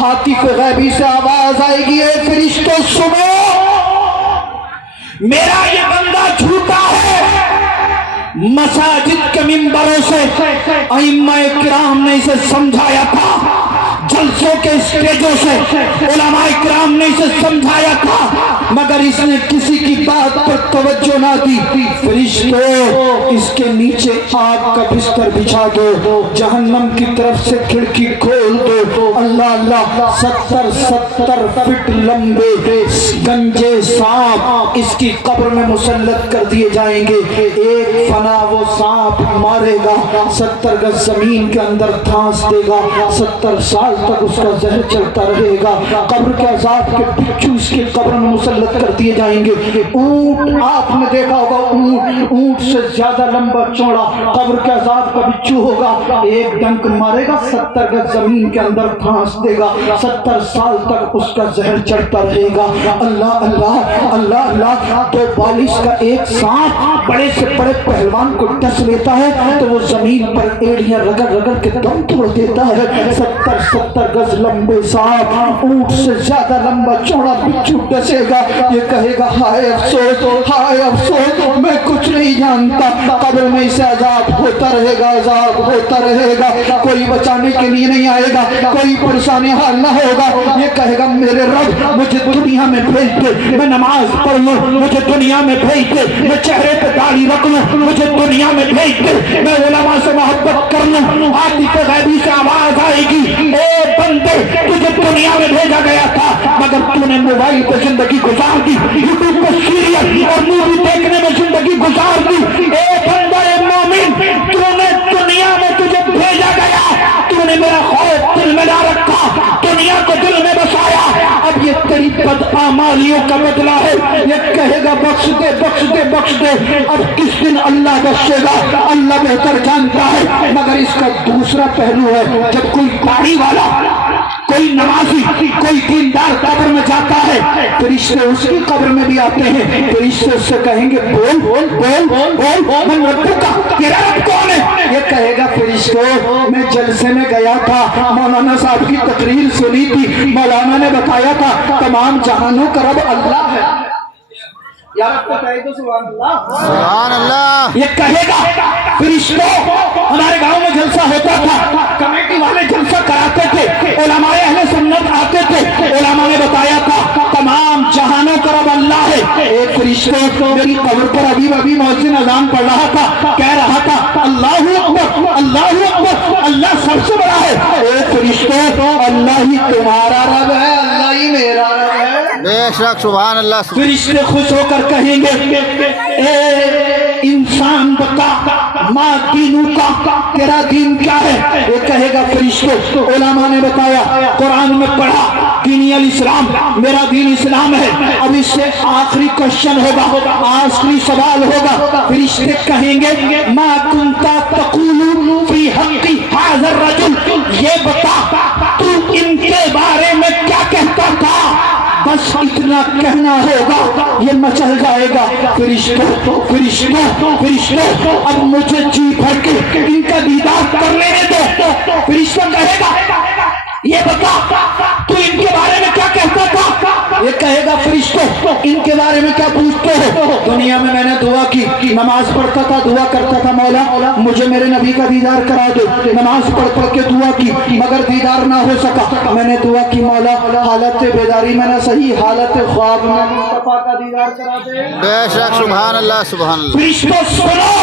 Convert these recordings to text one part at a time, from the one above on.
ہاتھی کو غیبی سے آواز آئے گی، اے فرشتوں سنو، میرا یہ بندہ جھوٹا ہے۔ مساجد کے منبروں سے ائمہ کرام نے اسے سمجھایا تھا، جلسوں کے اسٹیجوں سے علماء کرام نے اسے سمجھایا تھا، مگر اس نے کسی کی بات پر توجہ نہ دی۔ فرشتوں اس کے نیچے آگ کا بستر بچھا دو، جہنم کی طرف سے کھڑکی کھول دو۔ اللہ اللہ، 70 فٹ لمبے گنجے سانپ اس کی قبر میں مسلط کر دیے جائیں گے۔ ایک فنا وہ سانپ مارے گا، 70 گز زمین کے اندر دھانس دے گا، 70 سال تک اس کا زہر چلتا رہے گا۔ قبر کے عذاب کے بچھو اس کی قبر میں مسلط کر دیے جائیں گے۔ اونٹ آپ نے دیکھا ہوگا، اونٹ سے زیادہ لمبا چوڑا قبر کے عذاب کا بچھو ہوگا، ایک ڈنک مارے گا، 70 گز زمین کے اندر دھانس دے گا، 70 سال تک اس کا زہر چڑھتا رہے گا۔ اللہ اللہ اللہ اللہ، تو 42 کا ایک سانپ بڑے سے بڑے پہلوان کو ڈس لیتا ہے تو وہ زمین پر ایڑیاں رگڑ رگڑ کے دم توڑ دیتا ہے۔ 70 گز لمبے سانپ، اونٹ سے زیادہ لمبا چوڑا بچھو ڈسے گا، یہ کہے گا ہائے افسوس، ہائے افسوس، میں کچھ نہیں جانتا۔ قبر میں اسے عذاب ہوتا رہے گا، عذاب ہوتا رہے گا، کوئی بچانے کے لیے نہیں آئے گا، کوئی پریشانی حل نہ ہوگا۔ یہ کہے گا میرے رب مجھے دنیا میں بھیج دے، میں نماز پڑھ لوں، مجھے دنیا میں بھیج دے، میں چہرے پہ داڑھی رکھ لوں، مجھے دنیا میں بھیج دے، میں علماء سے محبت کر لوں۔ ہاتھی غیبی سے آواز آئے گی، اے بندے تجھے دنیا میں بھیجا گیا تھا، مگر تو نے موبائل پہ زندگی گزار دی، یوٹیوب پہ سیریل اور مووی دیکھنے میں زندگی گزار دی۔ اے بندہ اے مومن، تو نے دنیا میں تجھے بھیجا گیا، تو نے میرا خوف دل میں نہ رکھا، دنیا کو دل میں بسایا، اب یہ تیری بدعمالیوں کا بدلہ ہے۔ یہ کہے گا بخش دے بخش دے بخش دے۔ اب کس دن اللہ بخشے گا اللہ بہتر جانتا ہے، مگر اس کا دوسرا پہلو ہے، جب کوئی داڑھی والا، کوئی نمازی، کوئی دیندار قبر میں جاتا ہے، فرشتے اس کی قبر میں بھی آتے ہیں، فرشتے اس سے کہیں گے بول بول بول بول بول من ربک کا، تیرا رب کون ہے؟ یہ کہے گا فرشتوں میں جلسے میں گیا تھا، مولانا صاحب کی تقریر سنی تھی، مولانا نے بتایا تھا تمام جہانوں کا رب اللہ ہے۔ یا رب بتائے تو سبحان اللہ، سبحان اللہ۔ یہ کہے گا فرشتوں ہمارے گاؤں میں جلسہ ہوتا تھا، کمیٹی والے جلسہ کراتے تھے، علماء اہل سنت آتے تھے، علماء نے بتایا تھا تمام جہانوں کا رب اللہ ہے۔ ایک فرشتوں میری قبر پر ابھی مؤذن اذان پڑھ رہا تھا، کہہ رہا تھا اللہ اکبر اللہ اکبر، اللہ سب سے بڑا ہے۔ ایک فرشتوں اللہ ہی تمہارا رب ہے، اللہ ہی میرا رب ہے۔ بے شک سبحان اللہ۔ فرشتے خوش ہو کر کہیں گے اے انسان بتا ما دینو کا، تیرا دین کیا ہے؟ یہ کہے گا فرشتوں علماء نے بتایا، قرآن میں پڑھا دینی الاسلام، میرا دین اسلام ہے۔ اب اس سے آخری کوشچن ہوگا، آخری سوال ہوگا، فرشتے کہیں گے ما کنتا تقول فی حق ھذا الرجل، یہ بتا تو ان کے بارے میں کیا کہتا تھا؟ بس اتنا کہنا ہوگا، یہ مچل جائے گا۔ فرشتوں فرشتوں فرشتوں اب مجھے جی بھر کے ان کا دیدار کر لینے دو۔ فرشتہ کہے گا یہ بتا تو ان کے بارے میں کیا کہتا تھا؟ یہ کہے گا فرشتوں ان کے بارے میں کیا پوچھتے ہو؟ دنیا میں نے دعا کی، نماز پڑھتا تھا، دعا کرتا تھا مولا مجھے میرے نبی کا دیدار کرا دے، نماز پڑھ کے دعا کی مگر دیدار نہ ہو سکا، میں نے دعا کی مولا حالت بیداری میں نہ صحیح حالت خواب میں مصطفیٰ کا دیدار کرا دے۔ بے شک سبحان اللہ سبحان اللہ۔ فرشتوں سنو،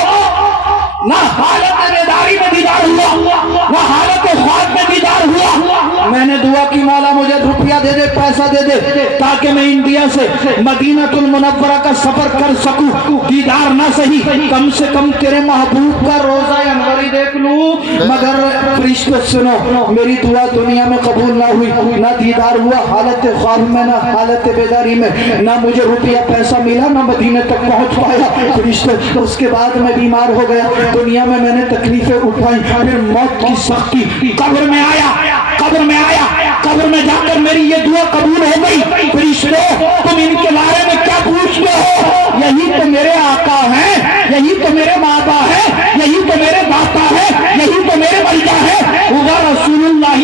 نہ حالت بیداری میں دیدار ہوا، نہ حالت خواب میں دیدار ہوا، میں نے دعا کی مولا مجھے روپیہ دے دے، پیسہ دے دے تاکہ میں انڈیا سے مدینہ المنورہ کا سفر کر سکوں، دیدار نہ صحیح کم سے کم تیرے محبوب کا روزہ انوری دیکھ لوں۔ مگر فرشتوں سنو، میری دعا دنیا میں قبول نہ ہوئی، نہ دیدار ہوا حالت خواب میں، نہ حالت بیداری میں، نہ مجھے روپیہ پیسہ ملا، نہ مدینہ تک پہنچ پایا۔ فرشتوں اس کے بعد میں بیمار ہو گیا، دنیا میں نے تکلیفیں اٹھائی، پھر موت کی سختی، قبر میں آیا، قبر میں آیا، قبر میں جا کر میری یہ دعا قبول ہو گئی۔ فرشتوں تم ان کے بارے میں کیا پوچھتے ہو؟ یہی تو میرے آقا ہیں، یہی تو میرے ماتا ہے، یہی تو میرے داتا ہے، یہی تو میرے والدہ ہے۔ وہ رسول اللہ